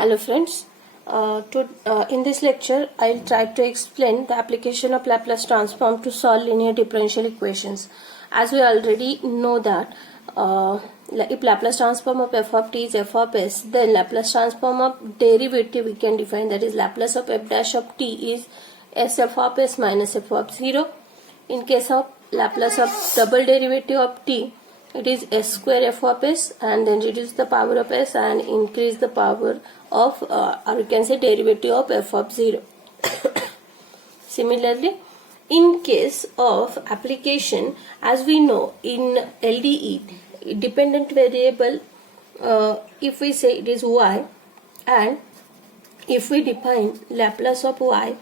Hello friends, in this lecture I will try to explain the application of Laplace transform to solve linear differential equations. As we already know that if Laplace transform of f of t is f of s, then Laplace transform of derivative we can define, that is Laplace of f dash of t is s f of s minus f of 0. In case of Laplace of double derivative of t, it is s square f of s and then reduce the power of s and increase the power of or you can say derivative of f of 0. Similarly, in case of application, as we know in LDE, dependent variable, if we say it is y, and if we define Laplace of y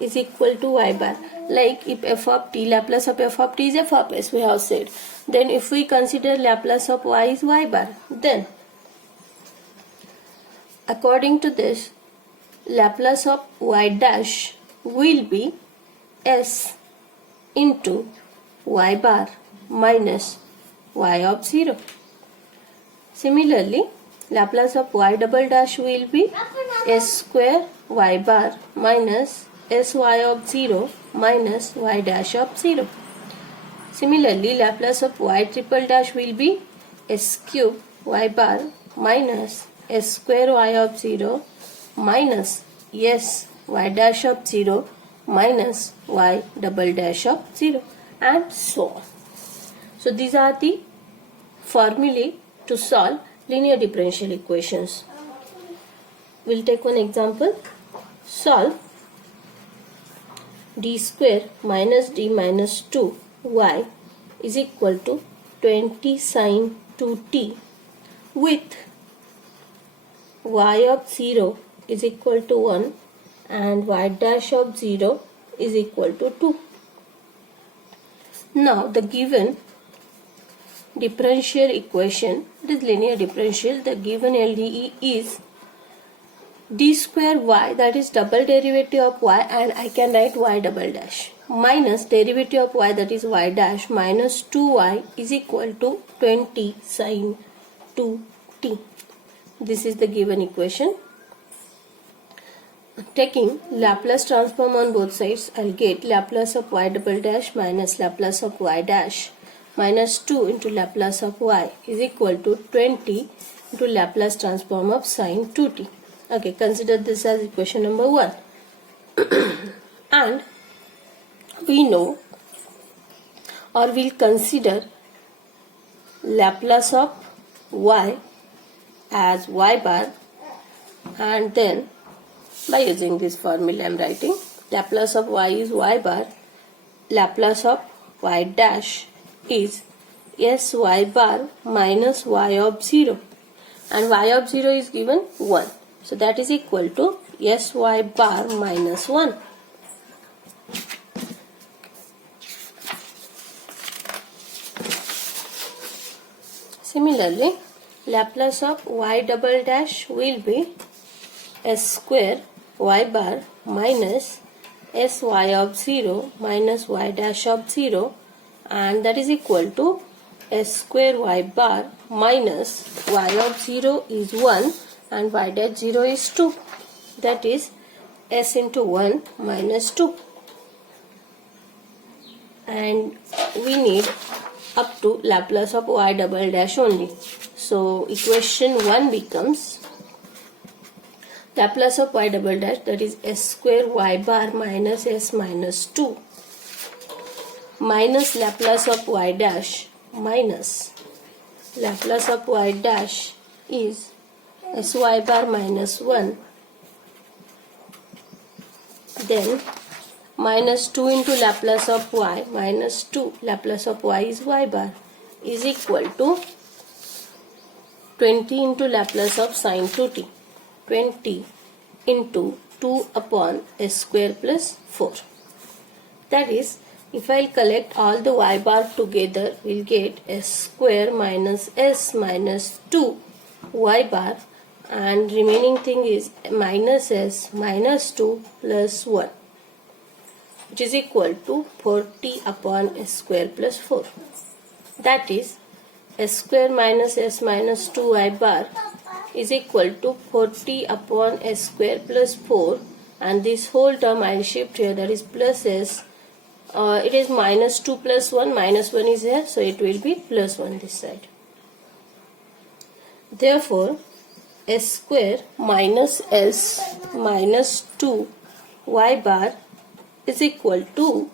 is equal to y bar, like if f of t, Laplace of f of t is f of s, we have said, then if we consider Laplace of y is y bar, then according to this, Laplace of y dash will be s into y bar minus y of 0. Similarly, Laplace of y double dash will be s square y bar minus sy of 0 minus y dash of 0. Similarly, Laplace of y triple dash will be s cube y bar minus s square y of 0 minus s y dash of 0 minus y double dash of 0, and so on. So these are the formulae to solve linear differential equations. We'll take one example. Solve d square minus d minus 2 y is equal to 20 sine 2t with y of 0 is equal to 1 and y dash of 0 is equal to 2. Now the given differential equation, this linear differential, the given LDE is d square y, that is double derivative of y, and I can write y double dash, minus derivative of y, that is y dash, minus 2y is equal to 20 sine 2t. This is the given equation. Taking Laplace transform on both sides, I'll get Laplace of y double dash minus Laplace of y dash minus 2 into Laplace of y is equal to 20 into Laplace transform of sine 2t. Okay, consider this as equation number 1. And we know, or we'll consider Laplace of y as y bar, and then by using this formula I am writing Laplace of y is y bar, Laplace of y dash is sy bar minus y of 0, and y of 0 is given 1. So that is equal to sy bar minus 1. Similarly, Laplace of y double dash will be s square y bar minus sy of 0 minus y dash of 0, and that is equal to s square y bar minus y of 0 is 1 and y dash 0 is 2, that is s into 1 minus 2, and we need up to Laplace of y double dash only. So equation 1 becomes Laplace of y double dash, that is s square y bar minus s minus 2 minus Laplace of y dash minus Laplace of y dash is sy bar minus 1, then minus 2 into Laplace of y minus 2, Laplace of y is y bar, is equal to 20 into Laplace of sine 2t, 20 into 2 upon s square plus 4. That is, if I'll collect all the y bar together, we'll get s square minus s minus 2 y bar, and remaining thing is minus s minus 2 plus 1, which is equal to 40 upon s square plus 4. That is s square minus s minus 2 y bar is equal to 40 upon s square plus 4, and this whole term I will shift here, that is plus s. It is minus 2 plus 1, minus 1 is here, so it will be plus 1 this side. Therefore, s square minus s minus 2 y bar is equal to,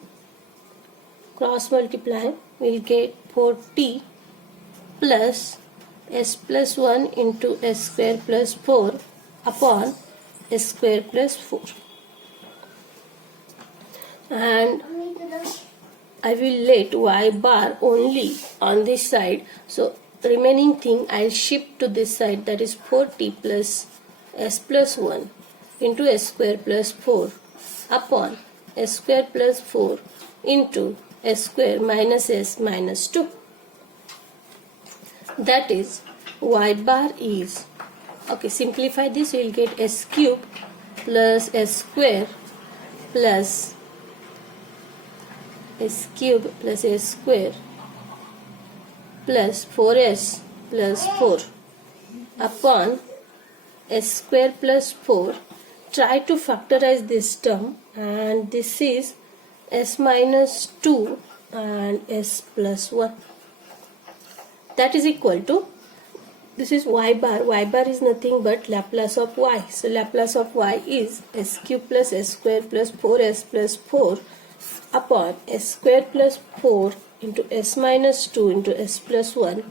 cross multiply, we will get 40 plus s plus 1 into s square plus 4 upon s square plus 4. And I will let y bar only on this side. So remaining thing I will shift to this side, that is 40 plus s plus 1 into s square plus 4 upon s square plus 4 into s square minus s minus 2. That is y bar is, okay, simplify this, we will get s cube plus s square plus s cube plus s square plus 4s plus 4 upon s square plus 4. Try to factorize this term, and this is s minus 2 and s plus 1. That is equal to, this is y bar. Y bar is nothing but Laplace of y. So Laplace of y is s cube plus s square plus 4s plus 4 upon s square plus 4 into s minus 2 into s plus 1.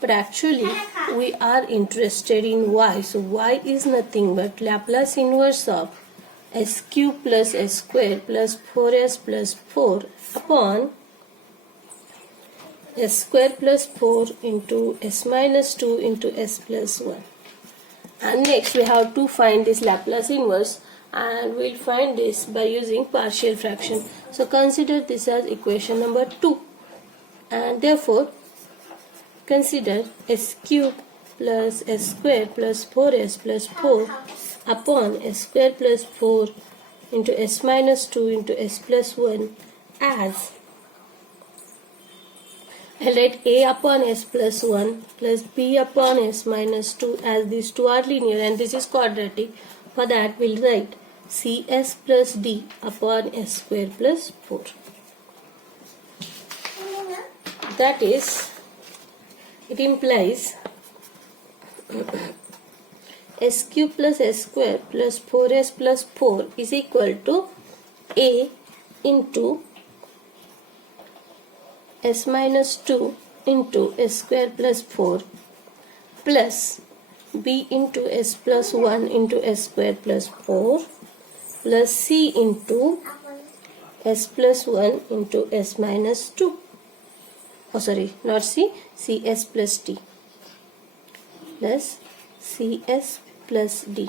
But actually we are interested in y. So y is nothing but Laplace inverse of s cube plus s square plus 4s plus 4 upon s square plus 4 into s minus 2 into s plus 1. And next we have to find this Laplace inverse, and we will find this by using partial fraction. So consider this as equation number 2, and therefore consider s cube plus s square plus 4s plus 4 upon s square plus 4 into s minus 2 into s plus 1 as, I'll write a upon s plus 1 plus b upon s minus 2, as these two are linear and this is quadratic. For that we'll write cs plus d upon s square plus 4. That is, it implies s cube plus s square plus 4s plus 4 is equal to a into s minus 2 into s square plus 4 plus b into s plus 1 into s square plus 4 plus c into s plus 1 into s minus 2. Oh sorry, not c, cs plus d plus cs plus d.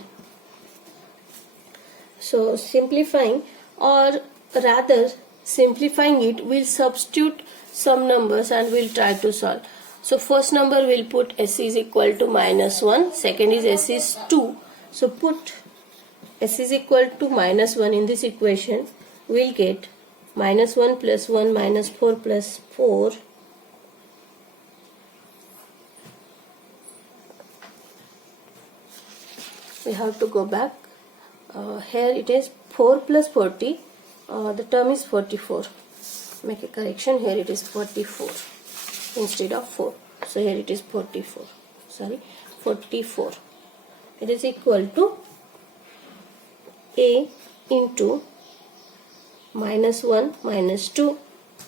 So simplifying, or rather simplifying it, we'll substitute some numbers and we'll try to solve. So first number we'll put s is equal to minus 1, second is s is 2. So put s is equal to minus 1 in this equation, we'll get minus 1 plus 1 minus 4 plus 4 we have to go back. Here it is 4 plus 40, the term is 44. Make a correction, here it is 44 instead of 4. So here it is 44. Sorry, 44. It is equal to a into minus 1 minus 2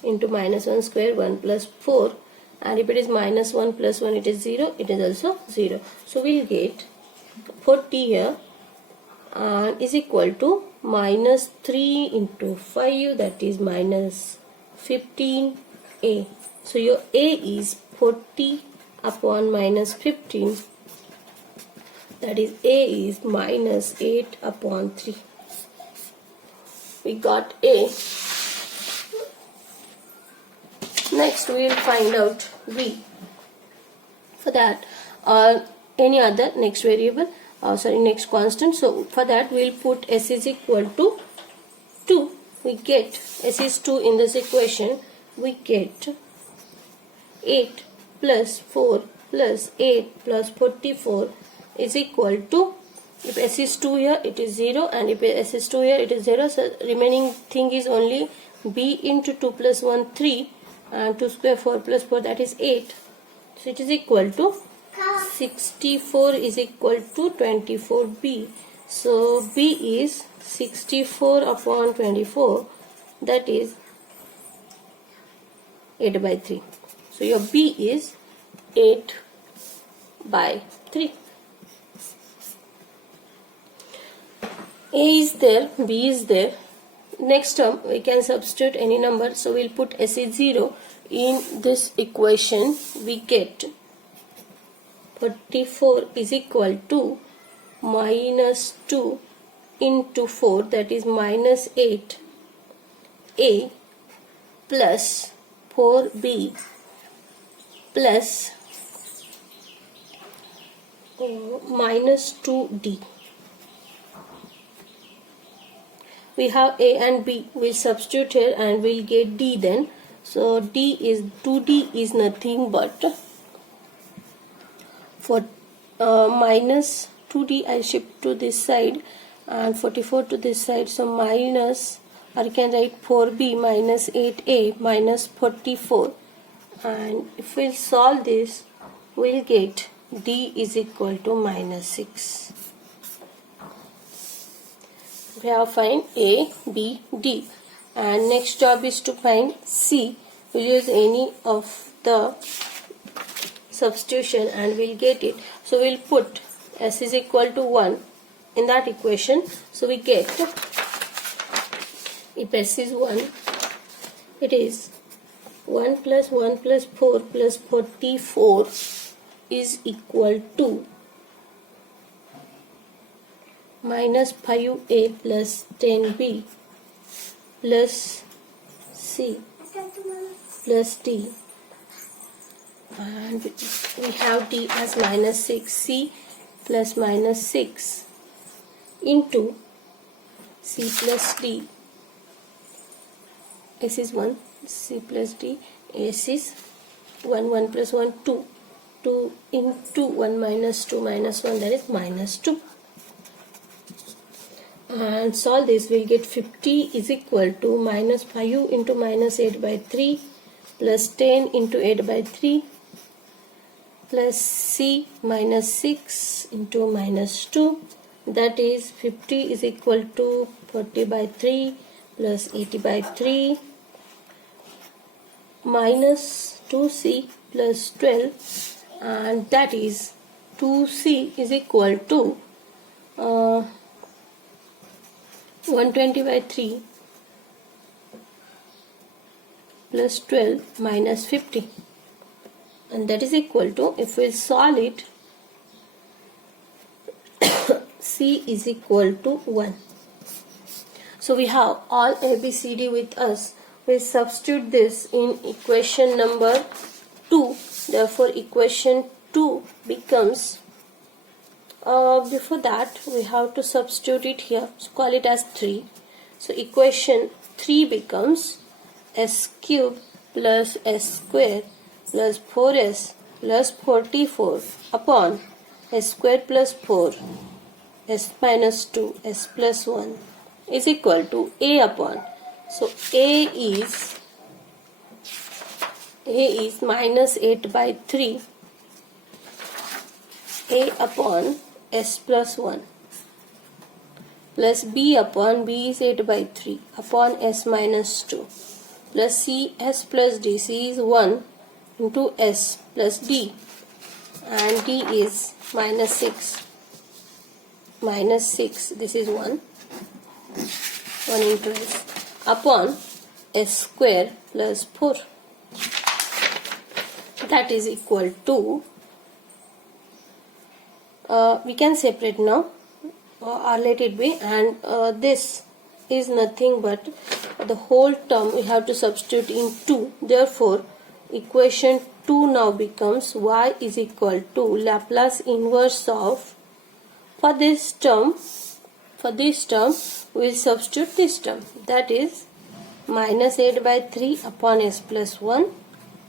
into minus 1 square 1 plus 4, and if it is minus 1 plus 1 it is 0, it is also 0. So we'll get 40 here is equal to minus 3 into 5, that is minus 15a. So your a is 40 upon minus 15, that is a is minus 8 upon 3. We got a. Next we will find out b. For that, any other next variable, next constant. So for that we will put s is equal to 2. We get s is 2 in this equation. We get 8 plus 4 plus 8 plus 44 is equal to, if s is 2 here it is 0, and if s is 2 here it is 0, so remaining thing is only b into 2 plus 1 3, and 2 square 4 plus 4, that is 8. So it is equal to 64 is equal to 24b. So b is 64 upon 24, that is 8 by 3. So your b is 8 by 3. A is there, b is there. Next term we can substitute any number, so we'll put s is 0 in this equation. We get 34 is equal to minus 2 into 4, that is minus 8a plus 4b plus minus 2d. We have a and b, we'll substitute here and we'll get d then. So d is 2d is nothing but for minus 2d I shift to this side and 44 to this side, so minus, or you can write 4b minus 8a minus 44, and if we'll solve this we'll get d is equal to minus 6. We have find A, B, D, and next job is to find C. We'll use any of the substitution and we'll get it. So we'll put S is equal to 1 in that equation. So we get, if S is 1, it is 1 plus 1 plus 4 plus 44 is equal to minus 5a plus 10b plus c plus d, and we have d as minus 6c plus minus 6 into c plus d. S is 1, c plus d, s is 1, 1 plus 1, 2, 2 into 1 minus 2 minus 1, that is minus 2. And solve this, we'll get 50 is equal to minus 5 into minus 8 by 3 plus 10 into 8 by 3 plus c minus 6 into minus 2, that is 50 is equal to 40 by 3 plus 80 by 3 minus 2c plus 12, and that is 2c is equal to 120 by 3 plus 12 minus 50, and that is equal to, if we solve it, c is equal to 1. So we have all ABCD with us. We substitute this in equation number 2. Therefore equation 2 becomes, before that we have to substitute it here, so call it as 3. So equation 3 becomes s cube plus s square plus 4s plus 44 upon s square plus 4 s minus 2 s plus 1 is equal to a upon, so a is minus 8 by 3 a upon s plus 1 plus b upon, b is 8 by 3 upon s minus 2 plus c s plus d, c is 1 into s plus d, and d is minus 6 this is 1 into s upon s square plus 4, that is equal to, we can separate now or let it be, and this is nothing but the whole term we have to substitute in 2. Therefore equation 2 now becomes y is equal to Laplace inverse of, for this term we will substitute this term, that is minus 8 by 3 upon s plus 1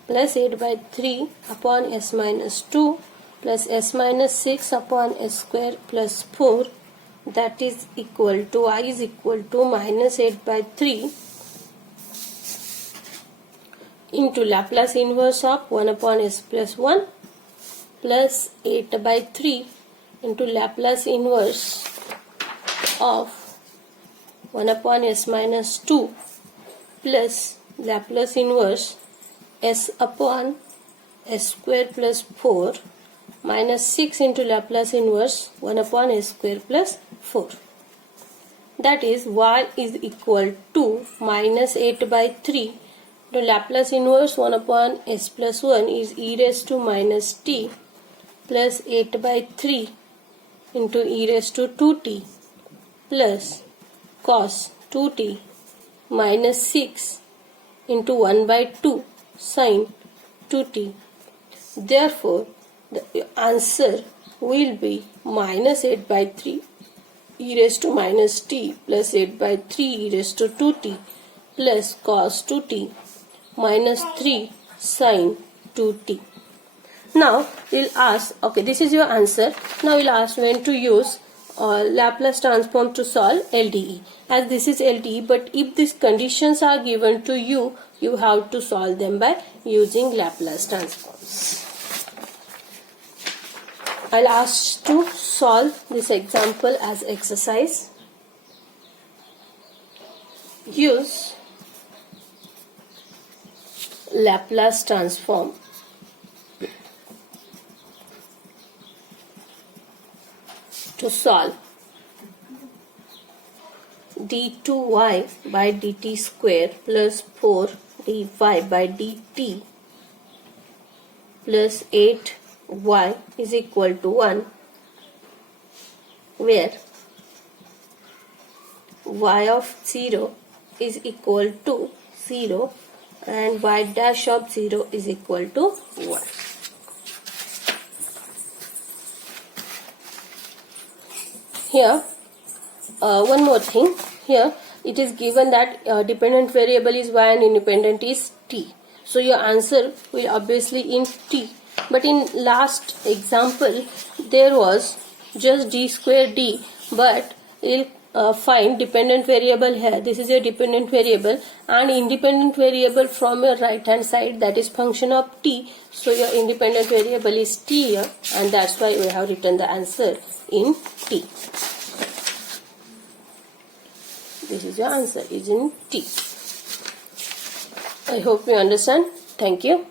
plus 8 by 3 upon s minus 2 plus s minus 6 upon s square plus 4, that is equal to y is equal to minus 8 by 3 into Laplace inverse of 1 upon s plus 1 plus 8 by 3 into Laplace inverse of 1 upon s minus 2 plus Laplace inverse s upon s square plus 4 minus 6 into Laplace inverse 1 upon s square plus 4. That is y is equal to minus 8 by 3 to Laplace inverse 1 upon s plus 1 is e raised to minus t plus 8 by 3 into e raised to 2t plus cos 2t minus 6 into 1 by 2 sin 2t. Therefore, the answer will be minus 8 by 3 e raised to minus t plus 8 by 3 e raised to 2t plus cos 2t minus 3 sin 2t. Now we'll ask, okay, this is your answer. Now we'll ask when to use Laplace transform to solve LDE. As this is LDE, but if these conditions are given to you, you have to solve them by using Laplace transforms. I'll ask to solve this example as exercise. Use Laplace transform to solve d2y by dt square plus 4 dy by dt plus 8y is equal to 1, where y of 0 is equal to 0 and y dash of 0 is equal to 1. Here, one more thing. Here it is given that dependent variable is y and independent is t. So your answer will obviously in t. But in last example, there was just d square d, but you'll find dependent variable here. This is your dependent variable and independent variable from your right hand side, that is function of t. So your independent variable is t here, and that's why we have written the answer in t. This is your answer, is in t. I hope you understand. Thank you.